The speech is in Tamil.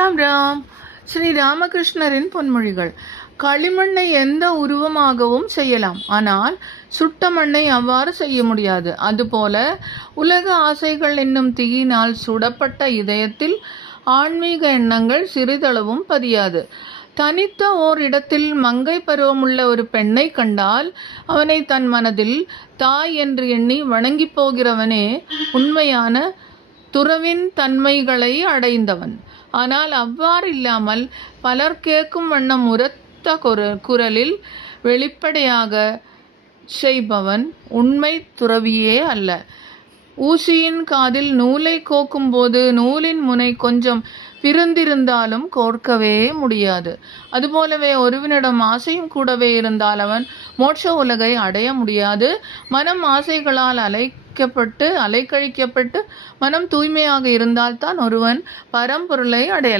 ராம் ராம். ஸ்ரீ ராமகிருஷ்ணரின் பொன்மொழிகள். களிமண்ணை எந்த உருவமாகவும் செய்யலாம், ஆனால் சுட்ட மண்ணை அவ்வாறு செய்ய முடியாது. அதுபோல உலக ஆசைகள் என்னும் தீயினால் சுடப்பட்ட இதயத்தில் ஆன்மீக எண்ணங்கள் சிறிதளவும் பதியாது. தனித்த ஓர் இடத்தில் மங்கை பருவமுள்ள ஒரு பெண்ணை கண்டால் அவனை தன் மனதில் தாய் என்று எண்ணி வணங்கி போகிறவனே உண்மையான துறவின் தன்மைகளை அடைந்தவன். ஆனால் அவ்வாறு இல்லாமல் பலர் கேட்கும் வண்ணம் உரத்த குரலில் வெளிப்படையாக செய்பவன் உண்மை துறவியே அல்ல. ஊசியின் காதில் நூலை கோக்கும் போது நூலின் முனை கொஞ்சம் பிரிந்திருந்தாலும் கோர்க்கவே முடியாது. அதுபோலவே ஒருவனிடம் ஆசையும் கூடவே இருந்தால் அவன் மோட்ச உலகை அடைய முடியாது. மனம் ஆசைகளால் அலைக்கழிக்கப்பட்டு மனம் தூய்மையாக இருந்தால்தான் ஒருவன் பரம்பொருளை அடையலாம்.